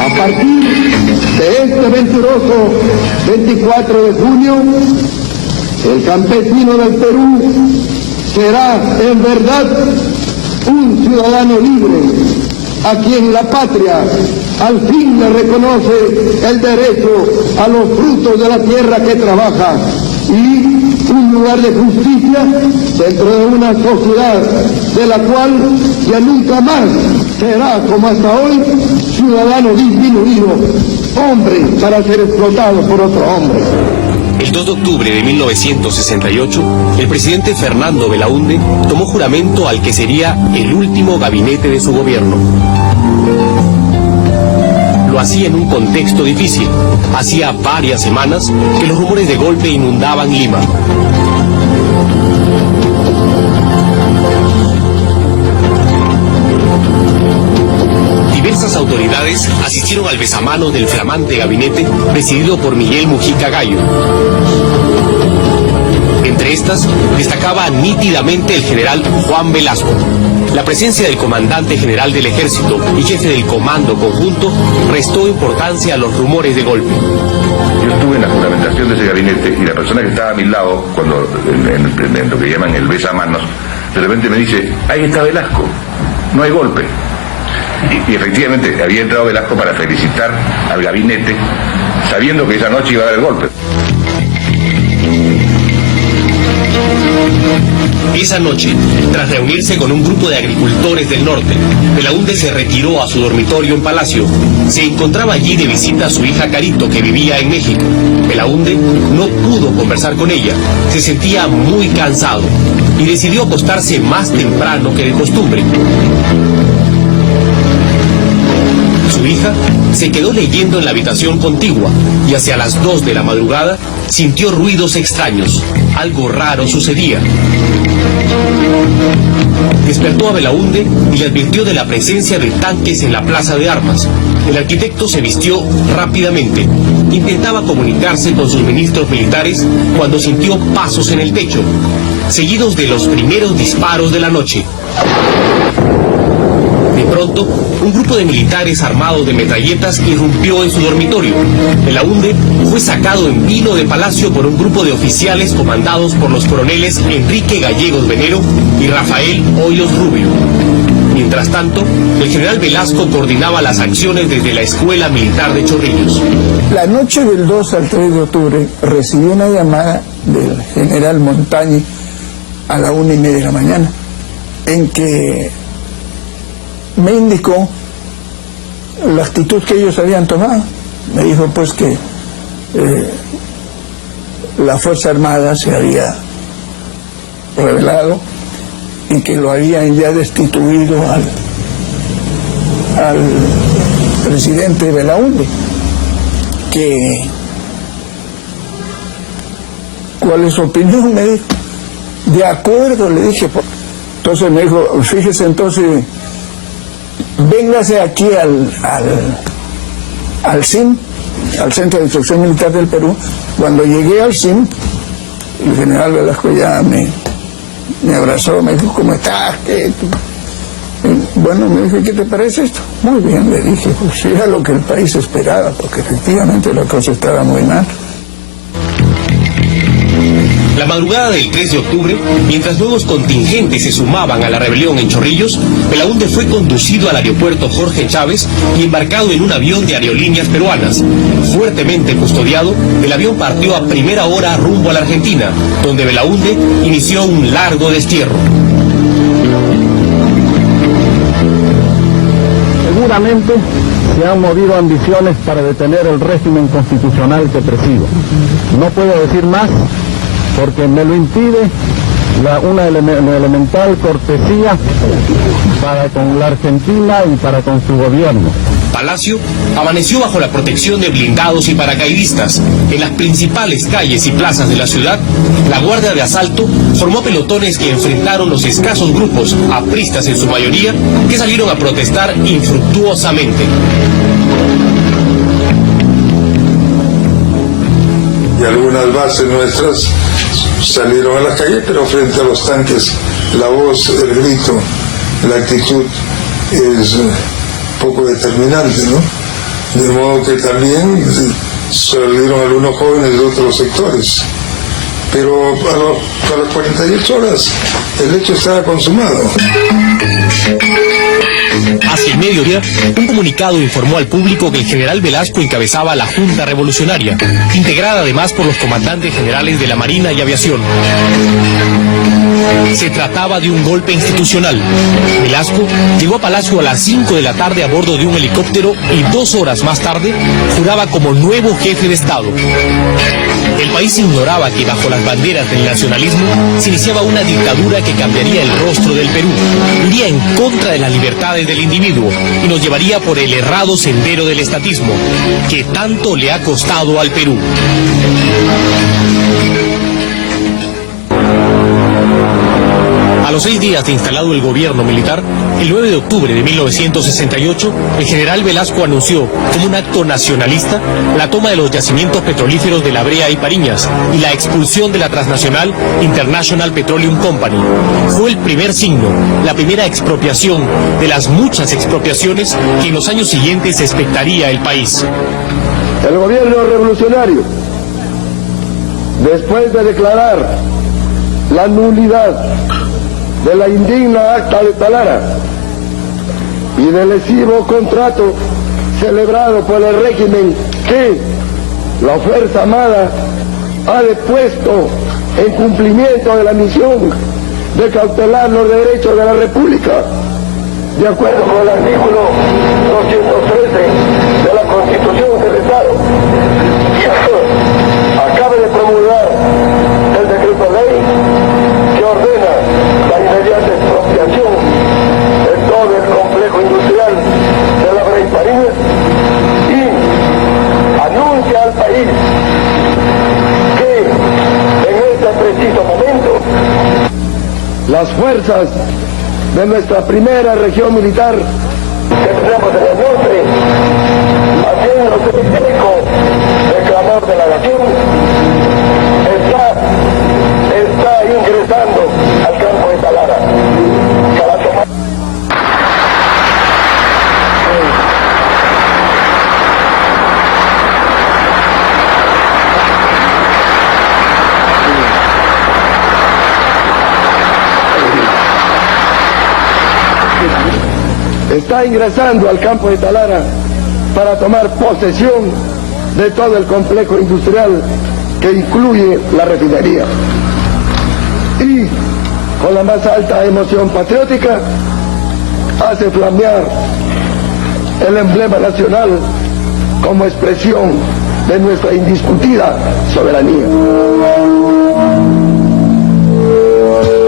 A partir de este venturoso 24 de junio, el campesino del Perú será en verdad un ciudadano libre, a quien la patria al fin le reconoce el derecho a los frutos de la tierra que trabaja y un lugar de justicia dentro de una sociedad de la cual ya nunca más será, como hasta hoy, ciudadano disminuido, hombre para ser explotado por otro hombre. El 2 de octubre de 1968, el presidente Fernando Belaúnde tomó juramento al que sería el último gabinete de su gobierno. Lo hacía en un contexto difícil. Hacía varias semanas que los rumores de golpe inundaban Lima. Diversas autoridades asistieron al besamanos del flamante gabinete presidido por Miguel Mujica Gallo. Entre estas, destacaba nítidamente el general Juan Velasco. La presencia del comandante general del ejército y jefe del comando conjunto restó importancia a los rumores de golpe. Yo estuve en la juramentación de ese gabinete y la persona que estaba a mi lado, cuando en lo que llaman el besamanos, de repente me dice, ahí está Velasco, no hay golpe. Y efectivamente había entrado Velasco para felicitar al gabinete, sabiendo que esa noche iba a dar el golpe. Esa noche, tras reunirse con un grupo de agricultores del norte, Belaúnde se retiró a su dormitorio en Palacio. Se encontraba allí de visita a su hija Carito, que vivía en México. Belaúnde no pudo conversar con ella, se sentía muy cansado y decidió acostarse más temprano que de costumbre. Su hija se quedó leyendo en la habitación contigua y hacia las 2 de la madrugada sintió ruidos extraños. Algo raro sucedía. Despertó a Belaúnde y le advirtió de la presencia de tanques en la plaza de armas. El arquitecto se vistió rápidamente. Intentaba comunicarse con sus ministros militares cuando sintió pasos en el techo, seguidos de los primeros disparos de la noche. De pronto, un grupo de militares armados de metralletas irrumpió en su dormitorio. Belaúnde fue sacado en vilo de Palacio por un grupo de oficiales comandados por los coroneles Enrique Gallegos Venero y Rafael Hoyos Rubio. Mientras tanto, el general Velasco coordinaba las acciones desde la Escuela Militar de Chorrillos. La noche del 2 al 3 de octubre recibí una llamada del general Montañi a la 1:30 de la mañana, en que me indicó la actitud que ellos habían tomado. Me dijo pues que la Fuerza Armada se había rebelado y que lo habían ya destituido al presidente Belaúnde, que ¿cuál es su opinión? Me dijo. De acuerdo, le dije. Entonces me dijo, fíjese, entonces véngase aquí al CIM, al Centro de Instrucción Militar del Perú. Cuando llegué al CIM, el general Velasco ya me abrazó, me dijo, ¿cómo estás? Bueno, me dijo, ¿qué te parece esto? Muy bien, le dije, pues era lo que el país esperaba, porque efectivamente la cosa estaba muy mal. La madrugada del 3 de octubre, mientras nuevos contingentes se sumaban a la rebelión en Chorrillos, Belaúnde fue conducido al aeropuerto Jorge Chávez y embarcado en un avión de Aerolíneas Peruanas. Fuertemente custodiado, el avión partió a primera hora rumbo a la Argentina, donde Belaúnde inició un largo destierro. Seguramente se han movido ambiciones para detener el régimen constitucional que presido. No puedo decir más, porque me lo impide una elemental cortesía para con la Argentina y para con su gobierno. Palacio amaneció bajo la protección de blindados y paracaidistas. En las principales calles y plazas de la ciudad, la Guardia de Asalto formó pelotones que enfrentaron los escasos grupos, apristas en su mayoría, que salieron a protestar infructuosamente. Y algunas bases nuestras salieron a las calles, pero frente a los tanques la voz, el grito, la actitud es poco determinante, ¿no? De modo que también salieron algunos jóvenes de otros sectores. Pero a las 48 horas el hecho estaba consumado. Hacia el mediodía, un comunicado informó al público que el general Velasco encabezaba la Junta Revolucionaria, integrada además por los comandantes generales de la Marina y Aviación. Se trataba de un golpe institucional. Velasco llegó a Palacio a las 5 de la tarde a bordo de un helicóptero y 2 horas más tarde juraba como nuevo jefe de Estado. El país ignoraba que bajo las banderas del nacionalismo se iniciaba una dictadura que cambiaría el rostro del Perú, iría en contra de las libertades del individuo y nos llevaría por el errado sendero del estatismo, que tanto le ha costado al Perú. A los 6 días de instalado el gobierno militar, el 9 de octubre de 1968, el general Velasco anunció, como un acto nacionalista, la toma de los yacimientos petrolíferos de La Brea y Pariñas y la expulsión de la transnacional International Petroleum Company. Fue el primer signo, la primera expropiación de las muchas expropiaciones que en los años siguientes expectaría el país. El gobierno revolucionario, después de declarar la nulidad de la indigna acta de Talara y del lesivo contrato celebrado por el régimen que la Fuerza Armada ha depuesto en cumplimiento de la misión de cautelar los derechos de la República, de acuerdo con el artículo 213 de la Constitución del Estado, acabe de promulgar el decreto ley que ordena la inmediata expropiación de todo el complejo industrial de La Brea y Pariñas y anuncia al país que en este preciso momento las fuerzas de nuestra primera región militar que tenemos en el norte, haciéndose eco del clamor de la nación, está ingresando al campo de Talara para tomar. Está ingresando al campo de Talara para tomar posesión de todo el complejo industrial que incluye la refinería. Y con la más alta emoción patriótica hace flamear el emblema nacional como expresión de nuestra indiscutida soberanía.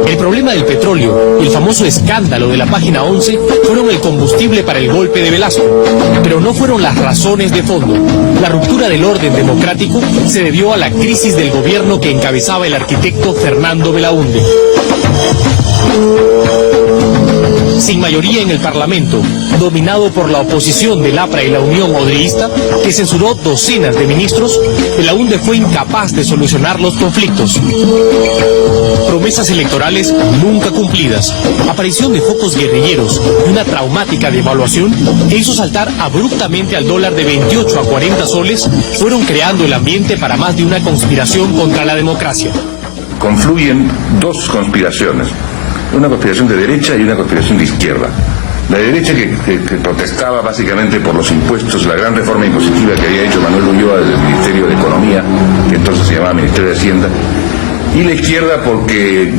El problema del petróleo y el famoso escándalo de la página 11 fueron el combustible para el golpe de Velasco, pero no fueron las razones de fondo. La ruptura del orden democrático se debió a la crisis del gobierno que encabezaba el arquitecto Fernando Belaúnde. Sin mayoría en el Parlamento, dominado por la oposición del APRA y la Unión Odreísta, que censuró docenas de ministros, Belaúnde fue incapaz de solucionar los conflictos. Promesas electorales nunca cumplidas, aparición de focos guerrilleros y una traumática devaluación que hizo saltar abruptamente al dólar de 28 a 40 soles, fueron creando el ambiente para más de una conspiración contra la democracia. Confluyen dos conspiraciones, una conspiración de derecha y una conspiración de izquierda. La derecha que protestaba básicamente por los impuestos, la gran reforma impositiva que había hecho Manuel Ulloa desde el Ministerio de Economía, que entonces se llamaba Ministerio de Hacienda, y la izquierda porque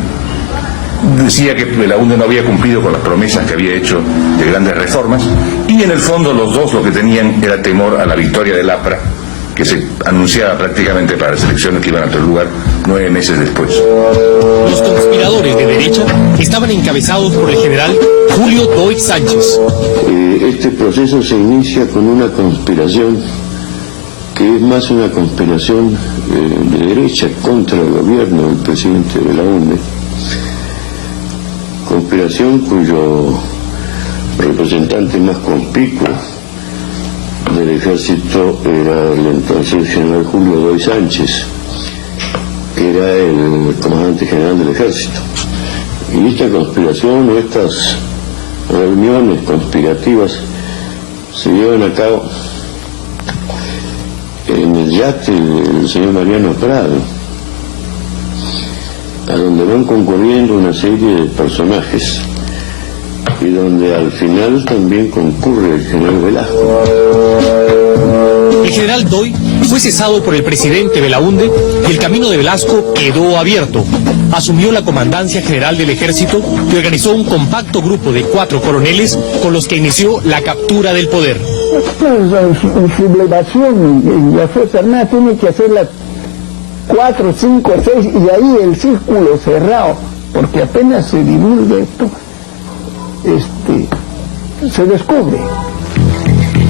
decía que Belaúnde no había cumplido con las promesas que había hecho de grandes reformas, y en el fondo los dos lo que tenían era temor a la victoria del APRA, que se anunciaba prácticamente para las elecciones que iban a tener lugar 9 meses después. Los conspiradores de derecha estaban encabezados por el general Julio Doig Sánchez. Este proceso se inicia con una conspiración que es más una conspiración de derecha contra el gobierno del presidente Belaúnde, conspiración cuyo representante más conspicuo del ejército era el entonces general Julio Doig Sánchez, que era el comandante general del ejército. Y esta conspiración o estas reuniones conspirativas se llevan a cabo en el yate del señor Mariano Prado, a donde van concurriendo una serie de personajes y donde al final también concurre el general Velasco. El general Doy fue cesado por el presidente Belaúnde y el camino de Velasco quedó abierto. Asumió la comandancia general del ejército y organizó un compacto grupo de 4 coroneles con los que inició la captura del poder. En sublevación, y la Fuerza Armada tiene que hacer las 4, 5, 6 y ahí el círculo cerrado, porque apenas se divulga esto, se descubre.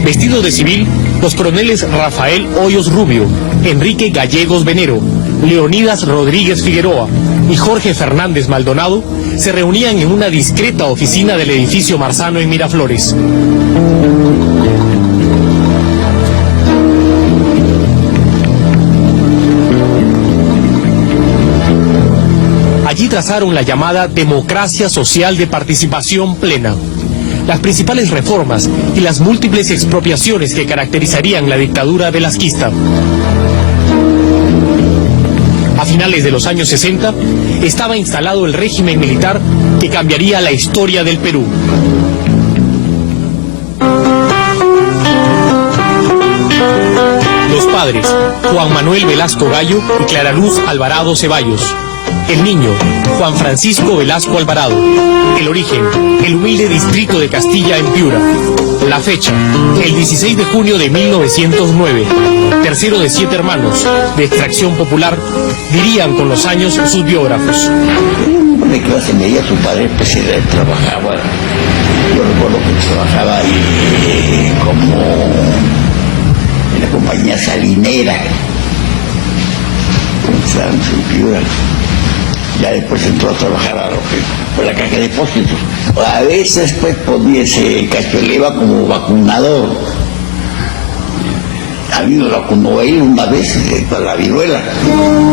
Vestidos de civil, los coroneles Rafael Hoyos Rubio, Enrique Gallegos Venero, Leonidas Rodríguez Figueroa y Jorge Fernández Maldonado se reunían en una discreta oficina del edificio Marzano en Miraflores. Allí trazaron la llamada democracia social de participación plena. Las principales reformas y las múltiples expropiaciones que caracterizarían la dictadura velasquista. A finales de los años 60, estaba instalado el régimen militar que cambiaría la historia del Perú. Los padres, Juan Manuel Velasco Gallo y Clara Luz Alvarado Ceballos. El niño, Juan Francisco Velasco Alvarado. El origen, el humilde distrito de Castilla en Piura. La fecha, el 16 de junio de 1909. Tercero de 7 hermanos, de extracción popular, dirían con los años sus biógrafos. De clase media, su padre trabajaba, yo recuerdo que trabajaba ahí como en la compañía salinera, en Piura. Ya después entró a trabajar a lo que fue la caja de depósitos. A veces pues se cacholeba como vacunador. A mí me vacunó él una vez para la viruela.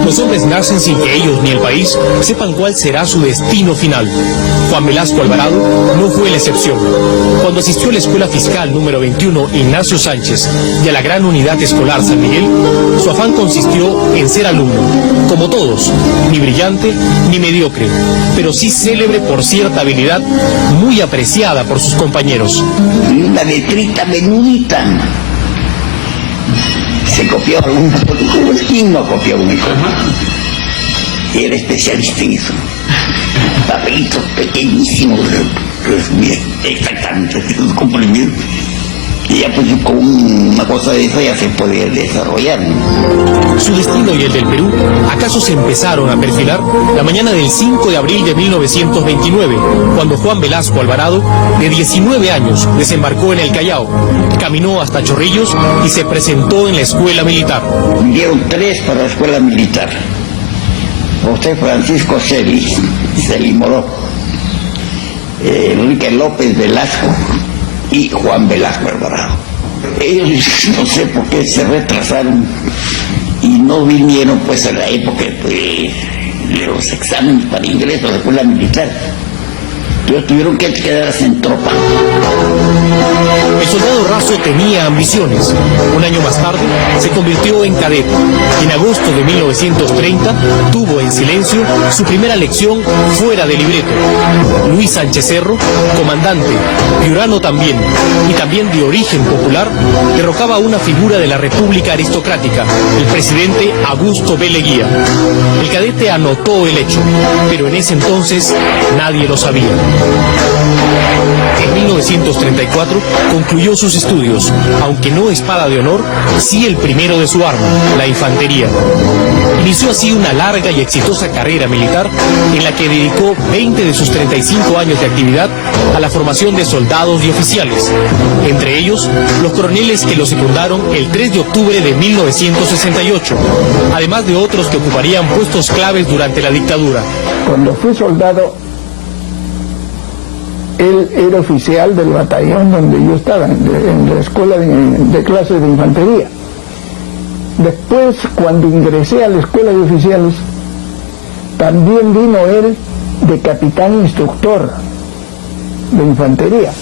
Los hombres nacen sin que ellos ni el país sepan cuál será su destino final. Juan Velasco Alvarado no fue la excepción. Cuando asistió a la Escuela Fiscal número 21 Ignacio Sánchez y a la Gran Unidad Escolar San Miguel, su afán consistió en ser alumno, como todos, ni brillante ni mediocre, pero sí célebre por cierta habilidad muy apreciada por sus compañeros. Y una letrita menudita. Se copiaba alguna, ¿quién no copiaba una cosa? Era especialista en eso. Papelitos pequeñísimos, exactamente, comprimidos. Y ya pues con una cosa de esa ya se podía desarrollar. Su destino y el del Perú acaso se empezaron a perfilar la mañana del 5 de abril de 1929, cuando Juan Velasco Alvarado, de 19 años, desembarcó en el Callao, caminó hasta Chorrillos y se presentó en la escuela militar. Vinieron 3 para la escuela militar. José Francisco Celi Moró, Enrique López Velasco y Juan Velasco Alvarado. Ellos no sé por qué se retrasaron y no vinieron pues a la época de los exámenes para ingreso a la escuela militar. Ellos tuvieron que quedarse en tropa. El soldado raso tenía ambiciones. Un año más tarde se convirtió en cadete. En agosto de 1930 tuvo en silencio su primera lección fuera de libreto. Luis Sánchez Cerro, comandante, piurano también, y también de origen popular, derrocaba a una figura de la República aristocrática, el presidente Augusto B. Leguía. El cadete anotó el hecho, pero en ese entonces nadie lo sabía. En 1934 concluyó sus estudios, aunque no espada de honor, sí el primero de su arma, la infantería. Inició así una larga y exitosa carrera militar en la que dedicó 20 de sus 35 años de actividad a la formación de soldados y oficiales, entre ellos los coroneles que lo secundaron el 3 de octubre de 1968, además de otros que ocuparían puestos claves durante la dictadura. Cuando fui soldado, él era oficial del batallón donde yo estaba, en la escuela de clases de infantería. Después, cuando ingresé a la escuela de oficiales, también vino él de capitán instructor de infantería.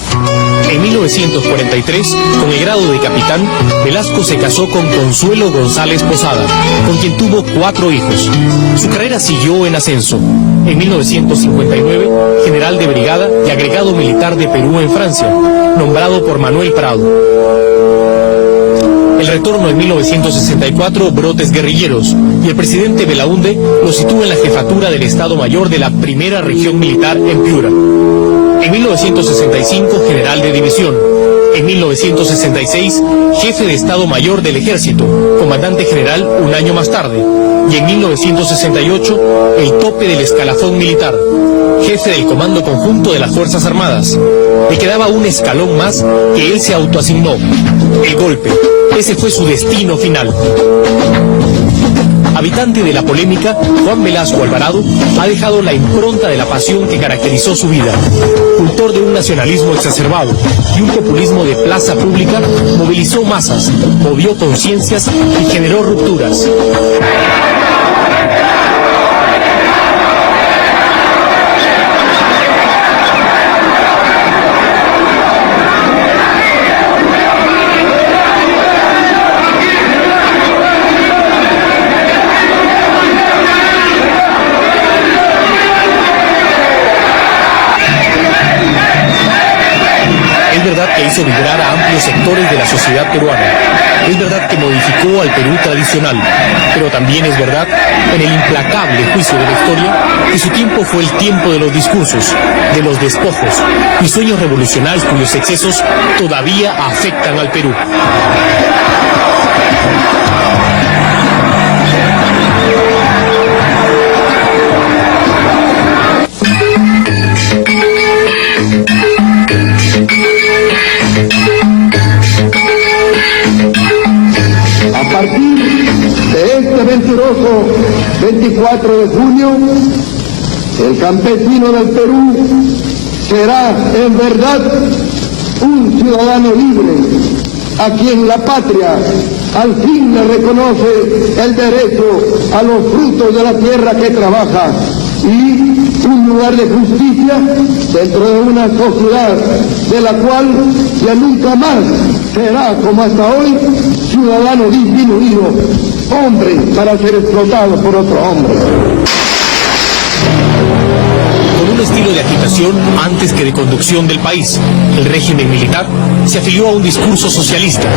En 1943, con el grado de capitán, Velasco se casó con Consuelo González Posada, con quien tuvo 4 hijos. Su carrera siguió en ascenso. En 1959, general de brigada y agregado militar de Perú en Francia, nombrado por Manuel Prado. El retorno en 1964, brotes guerrilleros, y el presidente Belaúnde lo sitúa en la jefatura del Estado Mayor de la Primera Región Militar en Piura. En 1965, general de división. En 1966, jefe de Estado Mayor del Ejército, comandante general un año más tarde. Y en 1968, el tope del escalafón militar, jefe del Comando Conjunto de las Fuerzas Armadas. Le quedaba un escalón más que él se autoasignó: el golpe. Ese fue su destino final. Habitante de la polémica, Juan Velasco Alvarado ha dejado la impronta de la pasión que caracterizó su vida. Cultor de un nacionalismo exacerbado y un populismo de plaza pública, movilizó masas, movió conciencias y generó rupturas. Que hizo vibrar a amplios sectores de la sociedad peruana. Es verdad que modificó al Perú tradicional, pero también es verdad, en el implacable juicio de la historia, que su tiempo fue el tiempo de los discursos, de los despojos y sueños revolucionarios cuyos excesos todavía afectan al Perú. A partir de este venturoso 24 de junio, el campesino del Perú será en verdad un ciudadano libre, a quien la patria al fin le reconoce el derecho a los frutos de la tierra que trabaja y un lugar de justicia dentro de una sociedad de la cual ya nunca más será, como hasta hoy, ciudadano disminuido, hombre para ser explotado por otro hombre. Con un estilo de agitación antes que de conducción del país, el régimen militar se afilió a un discurso socialista.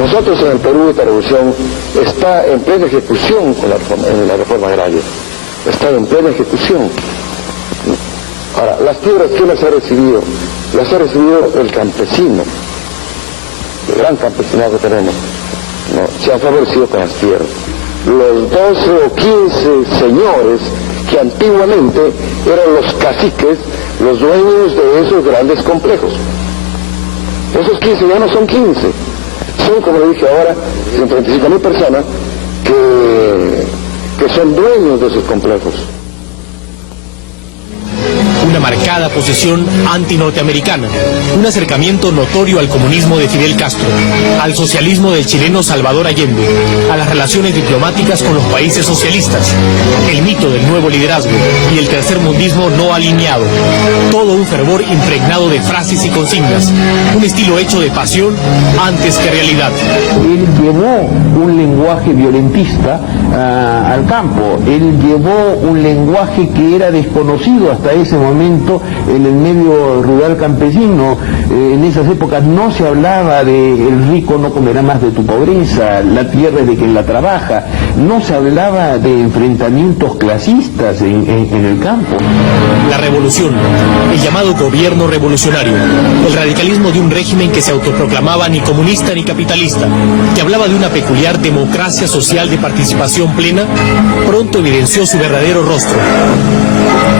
Nosotros en el Perú esta revolución está en plena ejecución con la reforma agraria. Está en plena ejecución. Ahora, las tierras, ¿quién las ha recibido? Las ha recibido el campesino, el gran campesinado que tenemos. No, se han favorecido con las tierras. Los 12 o 15 señores que antiguamente eran los caciques, los dueños de esos grandes complejos. Esos 15 ya no son 15, son, como le dije ahora, 125.000 personas que son dueños de esos complejos. Una marcada posición anti-norteamericana, un acercamiento notorio al comunismo de Fidel Castro, al socialismo del chileno Salvador Allende, a las relaciones diplomáticas con los países socialistas, el mito del nuevo liderazgo y el tercermundismo no alineado, todo un fervor impregnado de frases y consignas, un estilo hecho de pasión antes que realidad. Él llevó un lenguaje violentista al campo, él llevó un lenguaje que era desconocido hasta ese momento en el medio rural campesino. En esas épocas no se hablaba de el rico no comerá más de tu pobreza, la tierra es de quien la trabaja, no se hablaba de enfrentamientos clasistas en el campo. La revolución, el llamado gobierno revolucionario, el radicalismo de un régimen que se autoproclamaba ni comunista ni capitalista, que hablaba de una peculiar democracia social de participación plena, pronto evidenció su verdadero rostro.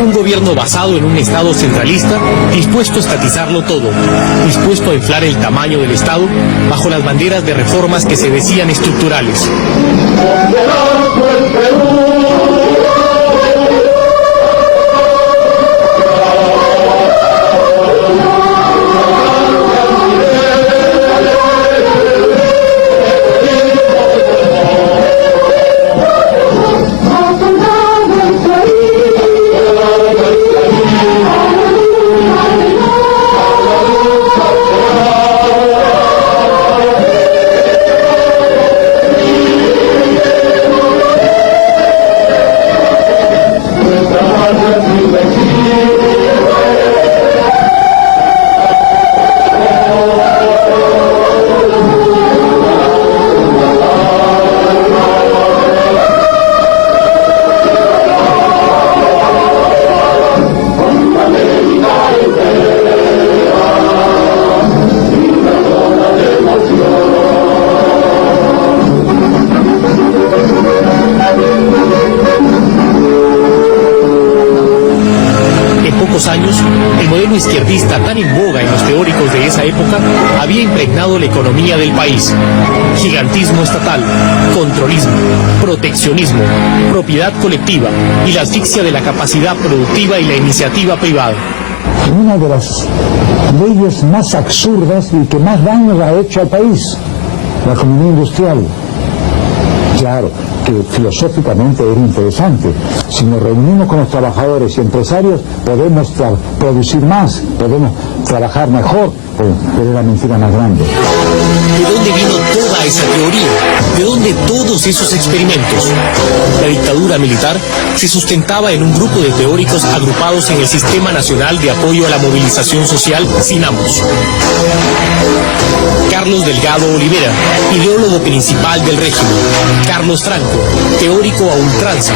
Un gobierno basado en un Estado centralista, dispuesto a estatizarlo todo, dispuesto a inflar el tamaño del Estado bajo las banderas de reformas que se decían estructurales. pensamiento izquierdista tan en boga en los teóricos de esa época había impregnado la economía del país. Gigantismo estatal, controlismo, proteccionismo, propiedad colectiva y la asfixia de la capacidad productiva y la iniciativa privada. Una de las leyes más absurdas y que más daño ha hecho al país, la economía industrial. Claro, que filosóficamente era interesante. Si nos reunimos con los trabajadores y empresarios, podemos producir más, podemos trabajar mejor, pero es la mentira más grande. ¿De dónde vino toda esa teoría? ¿De dónde todos esos experimentos? La dictadura militar se sustentaba en un grupo de teóricos agrupados en el Sistema Nacional de Apoyo a la Movilización Social, SINAMOS. Carlos Delgado Olivera, ideólogo principal del régimen. Carlos Franco, teórico a ultranza.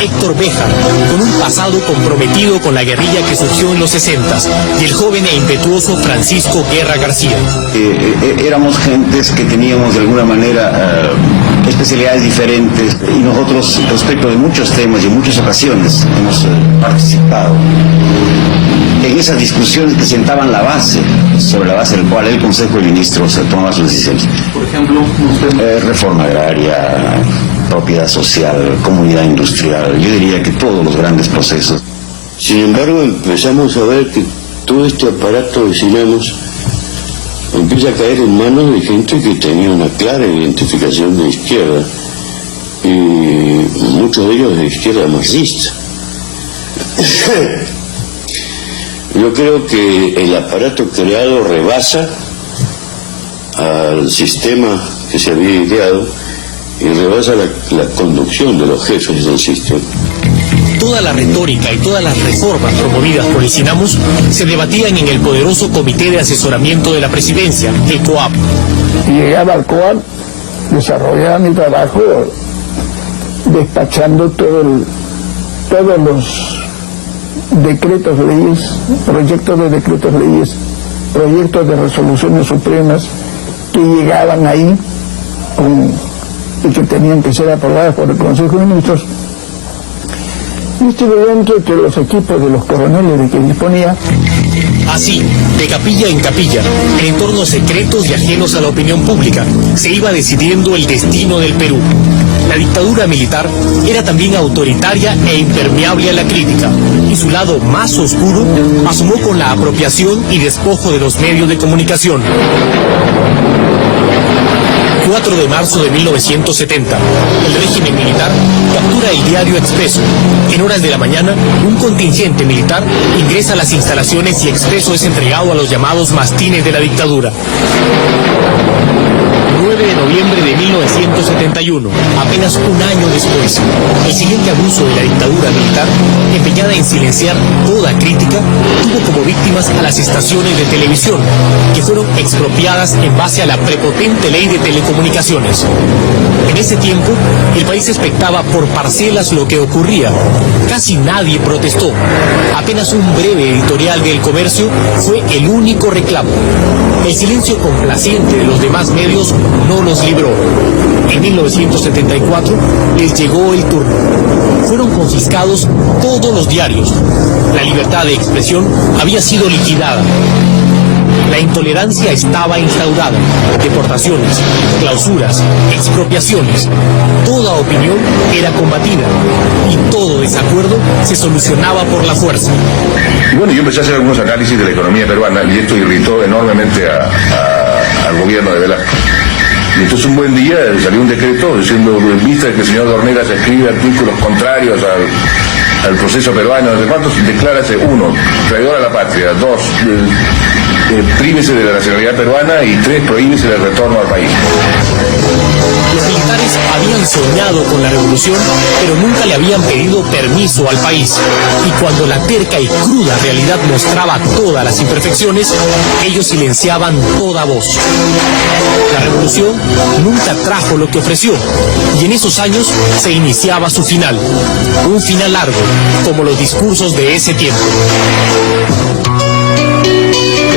Héctor Béjar, con un pasado comprometido con la guerrilla que surgió en los 60s. Y el joven e impetuoso Francisco Guerra García. Éramos gentes que teníamos de alguna manera especialidades diferentes y nosotros respecto de muchos temas y en muchas ocasiones hemos participado en esas discusiones que sentaban la base, sobre la base del cual el Consejo de Ministros tomaba sus decisiones. Por ejemplo, reforma agraria, propiedad social, comunidad industrial, yo diría que todos los grandes procesos. Sin embargo, empezamos a ver que todo este aparato de SINAMOS empieza a caer en manos de gente que tenía una clara identificación de izquierda, y muchos de ellos de izquierda marxista. Yo creo que el aparato creado rebasa al sistema que se había ideado y rebasa la conducción de los jefes del sistema. Toda la retórica y todas las reformas promovidas por el SINAMOS se debatían en el poderoso Comité de Asesoramiento de la Presidencia, el COAP. Llegaba al COAP, desarrollaba mi trabajo despachando todos los decretos leyes, proyectos de decretos leyes, proyectos de resoluciones supremas que llegaban ahí y que tenían que ser aprobadas por el Consejo de Ministros. Y estuve dentro de los equipos de los coroneles de que disponía. Así, de capilla en capilla, en entornos secretos y ajenos a la opinión pública, se iba decidiendo el destino del Perú. La dictadura militar era también autoritaria e impermeable a la crítica, y su lado más oscuro asomó con la apropiación y despojo de los medios de comunicación. 4 de marzo de 1970, el régimen militar captura el diario Expreso. En horas de la mañana, un contingente militar ingresa a las instalaciones y Expreso es entregado a los llamados mastines de la dictadura. 9 de noviembre de 1971, apenas un año después, el siguiente abuso de la dictadura militar, empeñada en silenciar toda crítica, tuvo como víctimas a las estaciones de televisión, que fueron expropiadas en base a la prepotente ley de telecomunicaciones. En ese tiempo, el país expectaba por parcelas lo que ocurría. Casi nadie protestó. Apenas un breve editorial del Comercio fue el único reclamo. El silencio complaciente de los demás medios no los libró. En 1974 les llegó el turno. Fueron confiscados todos los diarios. La libertad de expresión había sido liquidada. La intolerancia estaba instaurada. Deportaciones, clausuras, expropiaciones. Toda opinión era combatida y todo desacuerdo se solucionaba por la fuerza. Y bueno, yo empecé a hacer algunos análisis de la economía peruana y esto irritó enormemente al gobierno de Velasco. Y entonces un buen día salió un decreto diciendo, en vista de que el señor Dornelas escribe artículos contrarios al proceso peruano, ¿de cuántos? Declárase: 1, traidor a la patria; 2, prímese de la nacionalidad peruana; y 3, prohíbese el retorno al país. Los militares habían soñado con la revolución, pero nunca le habían pedido permiso al país. Y cuando la terca y cruda realidad mostraba todas las imperfecciones, ellos silenciaban toda voz. La revolución nunca trajo lo que ofreció, y en esos años se iniciaba su final. Un final largo, como los discursos de ese tiempo.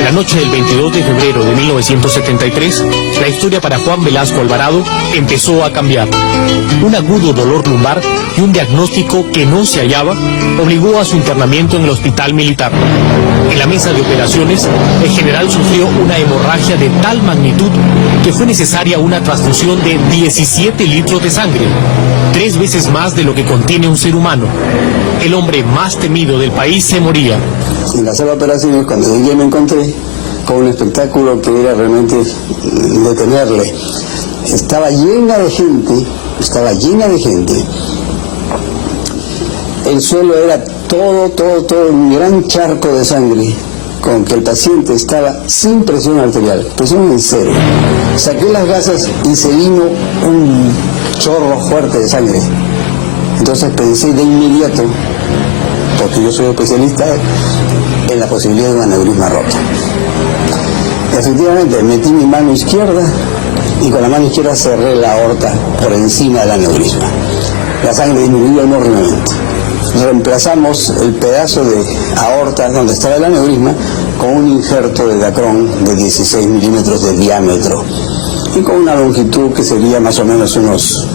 En la noche del 22 de febrero de 1973, la historia para Juan Velasco Alvarado empezó a cambiar. Un agudo dolor lumbar y un diagnóstico que no se hallaba obligó a su internamiento en el hospital militar. En la mesa de operaciones, el general sufrió una hemorragia de tal magnitud que fue necesaria una transfusión de 17 litros de sangre, 3 veces más de lo que contiene un ser humano. El hombre más temido del país se moría. En la sala de operaciones, cuando llegué, me encontré con un espectáculo que era realmente de temerle. Estaba llena de gente. El suelo era todo un gran charco de sangre, con que el paciente estaba sin presión arterial, presión en cero. Saqué las gasas y se vino un chorro fuerte de sangre. Entonces pensé de inmediato, porque yo soy especialista, en la posibilidad de un aneurisma roto. Efectivamente, metí mi mano izquierda y con la mano izquierda cerré la aorta por encima del aneurisma. La sangre disminuyó enormemente. Reemplazamos el pedazo de aorta donde estaba el aneurisma con un injerto de Dacron de 16 milímetros de diámetro y con una longitud que sería más o menos unos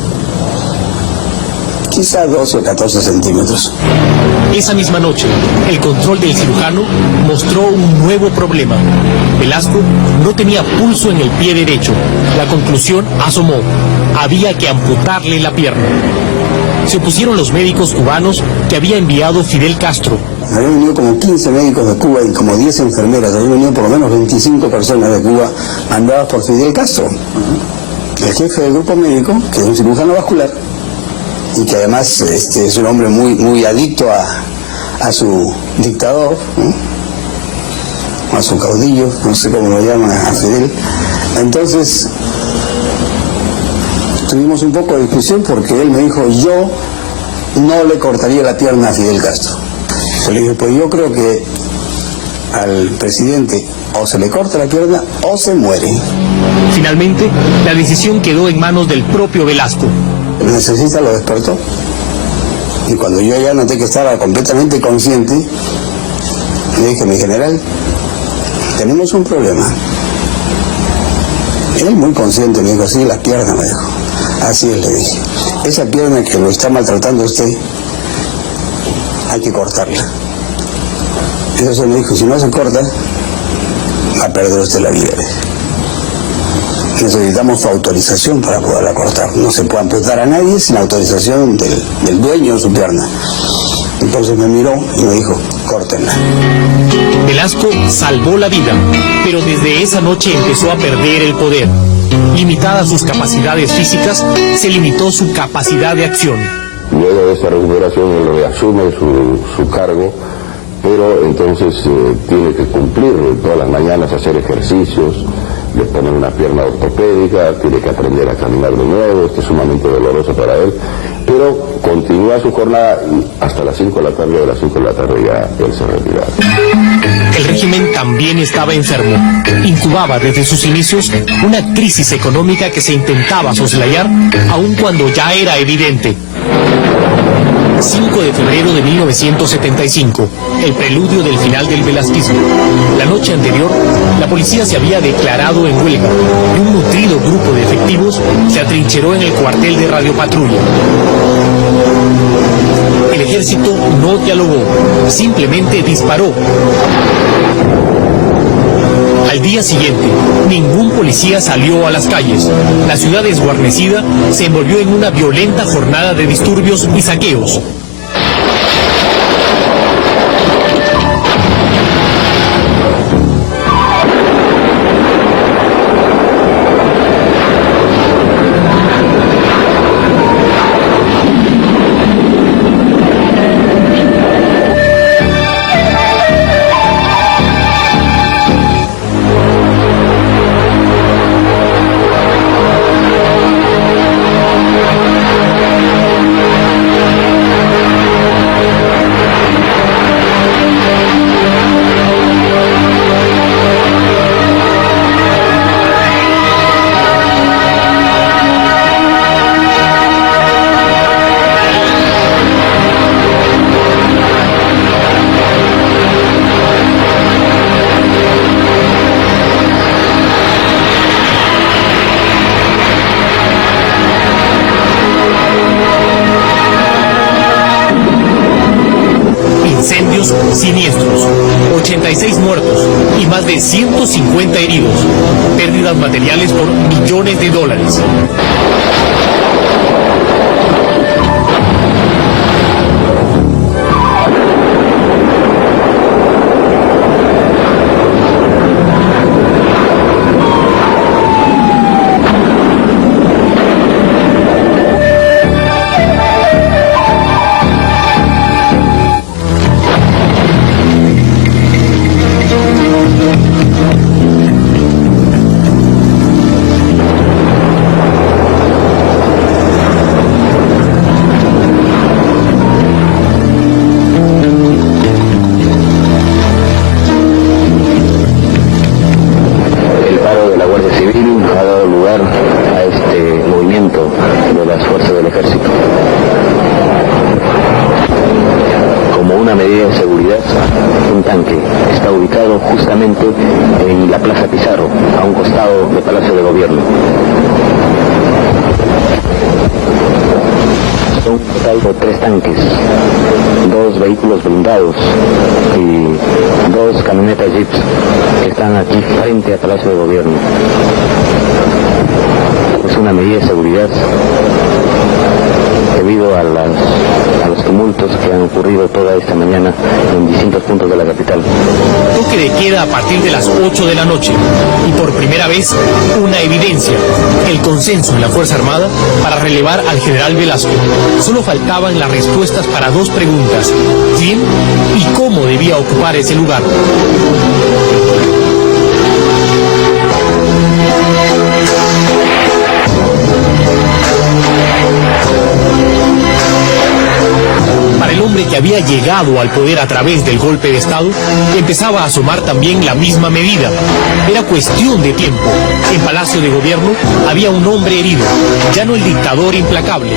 quizás 12 o 14 centímetros. Esa misma noche, el control del cirujano mostró un nuevo problema. Velasco no tenía pulso en el pie derecho. La conclusión asomó: había que amputarle la pierna. Se opusieron los médicos cubanos que había enviado Fidel Castro. Habían venido como 15 médicos de Cuba y como 10 enfermeras. Habían venido por lo menos 25 personas de Cuba mandadas por Fidel Castro, el jefe del grupo médico, que es un cirujano vascular y que además es un hombre muy adicto a su dictador, ¿no? A su caudillo, no sé cómo lo llaman a Fidel. Entonces tuvimos un poco de discusión porque él me dijo: yo no le cortaría la pierna a Fidel Castro. Yo le dije: pues yo creo que al presidente o se le corta la pierna o se muere. Finalmente, la decisión quedó en manos del propio Velasco. El anestesista lo despertó y cuando yo ya noté que estaba completamente consciente, le dije: mi general, tenemos un problema. Él muy consciente me dijo: sí, la pierna, me dijo. Así es, le dije. Esa pierna que lo está maltratando usted, hay que cortarla. Entonces me dijo: si no se corta, va a perder usted la vida. Necesitamos su autorización para poderla cortar. No se puede amputar a nadie sin autorización del dueño de su pierna. Entonces me miró y me dijo: córtenla. Velasco salvó la vida, pero desde esa noche empezó a perder el poder. Limitadas sus capacidades físicas, se limitó su capacidad de acción. Luego de esta recuperación, él reasume su cargo, pero entonces tiene que cumplir todas las mañanas, hacer ejercicios, le ponen una pierna ortopédica, tiene que aprender a caminar de nuevo. Esto es sumamente doloroso para él, pero continúa su jornada y hasta las 5 de la tarde, de las 5 de la tarde ya él se retira. El régimen también estaba enfermo. Incubaba desde sus inicios una crisis económica que se intentaba soslayar, aun cuando ya era evidente. 5 de febrero de 1975, el preludio del final del velasquismo. La noche anterior, la policía se había declarado en huelga y un nutrido grupo de efectivos se atrincheró en el cuartel de radiopatrulla. El ejército no dialogó, simplemente disparó. Al día siguiente, ningún policía salió a las calles. La ciudad desguarnecida se envolvió en una violenta jornada de disturbios y saqueos. de 150 heridos, pérdidas materiales por millones de dólares. En la Plaza Pizarro, a un costado del Palacio de Gobierno. Son un total de 3 tanques, 2 vehículos blindados y 2 camionetas jeeps que están aquí frente al Palacio de Gobierno. Es una medida de seguridad debido a los tumultos que han ocurrido toda esta mañana en distintos puntos de la capital. Toque de queda a partir de las 8 de la noche y por primera vez una evidencia, el consenso en la Fuerza Armada para relevar al general Velasco. Solo faltaban las respuestas para 2 preguntas: ¿quién y cómo debía ocupar ese lugar? Que había llegado al poder a través del golpe de Estado, empezaba a asomar también la misma medida. Era cuestión de tiempo. En Palacio de Gobierno había un hombre herido, ya no el dictador implacable.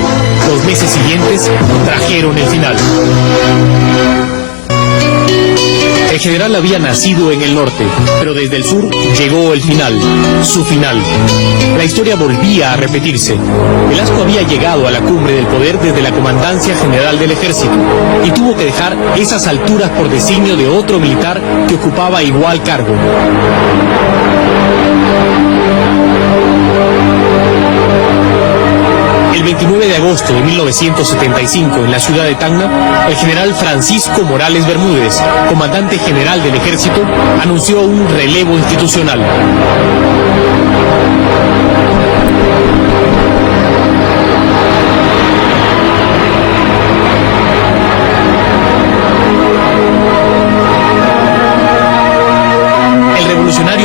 Los meses siguientes trajeron el final. El general había nacido en el norte, pero desde el sur llegó el final, su final. La historia volvía a repetirse. Velasco había llegado a la cumbre del poder desde la Comandancia General del Ejército y tuvo que dejar esas alturas por designio de otro militar que ocupaba igual cargo. El 29 de agosto de 1975, en la ciudad de Tacna, el general Francisco Morales Bermúdez, comandante general del Ejército, anunció un relevo institucional.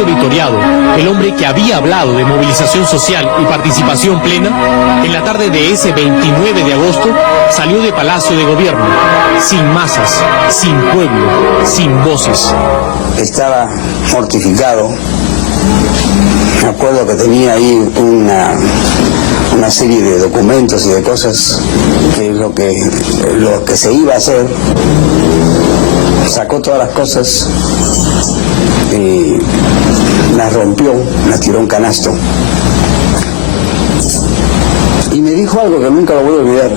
Vitoriado, el hombre que había hablado de movilización social y participación plena, en la tarde de ese 29 de agosto salió de Palacio de Gobierno, sin masas, sin pueblo, sin voces. Estaba mortificado. Me acuerdo que tenía ahí una serie de documentos y de cosas que lo que se iba a hacer. Sacó todas las cosas y las rompió, las tiró a un canasto y me dijo algo que nunca lo voy a olvidar: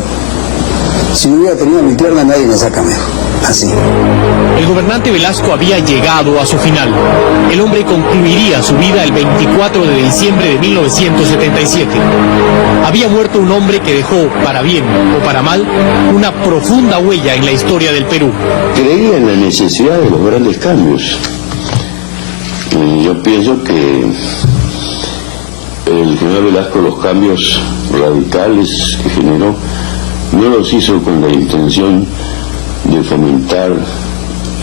si no hubiera tenido mi pierna nadie me saca mejor. Así. El gobernante Velasco había llegado a su final. El hombre concluiría su vida el 24 de diciembre de 1977. Había muerto un hombre que dejó, para bien o para mal, una profunda huella en la historia del Perú. Creía en la necesidad de los grandes cambios. Yo pienso que el general Velasco los cambios radicales que generó no los hizo con la intención de fomentar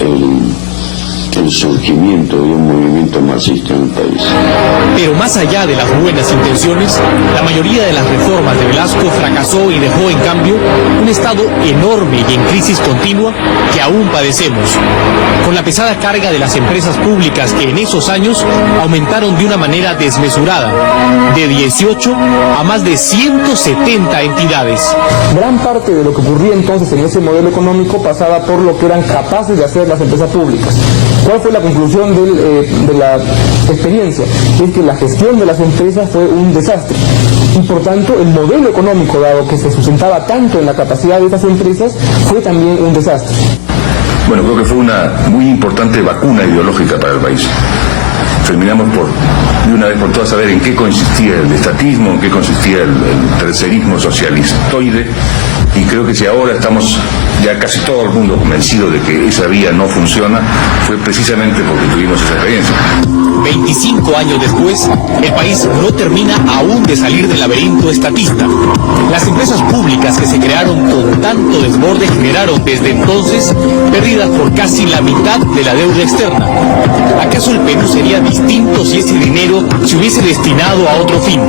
el surgimiento de un movimiento marxista en el país. Pero más allá de las buenas intenciones, la mayoría de las reformas de Velasco fracasó y dejó en cambio un Estado enorme y en crisis continua que aún padecemos, con la pesada carga de las empresas públicas que en esos años aumentaron de una manera desmesurada, de 18 a más de 170 entidades. Gran parte de lo que ocurría entonces en ese modelo económico pasaba por lo que eran capaces de hacer las empresas públicas. ¿Cuál fue la conclusión de la experiencia? Es que la gestión de las empresas fue un desastre. Y por tanto, el modelo económico, dado que se sustentaba tanto en la capacidad de estas empresas, fue también un desastre. Bueno, creo que fue una muy importante vacuna ideológica para el país. terminamos por, de una vez por todas, saber en qué consistía el estatismo, en qué consistía el tercerismo socialistoide, y creo que si ahora estamos ya casi todo el mundo convencido de que esa vía no funciona, fue precisamente porque tuvimos esa experiencia. 25 años después, el país no termina aún de salir del laberinto estatista. Las empresas públicas que se crearon con tanto desborde generaron desde entonces pérdidas por casi la mitad de la deuda externa. ¿Acaso el Perú sería distinto si ese dinero se hubiese destinado a otro fin?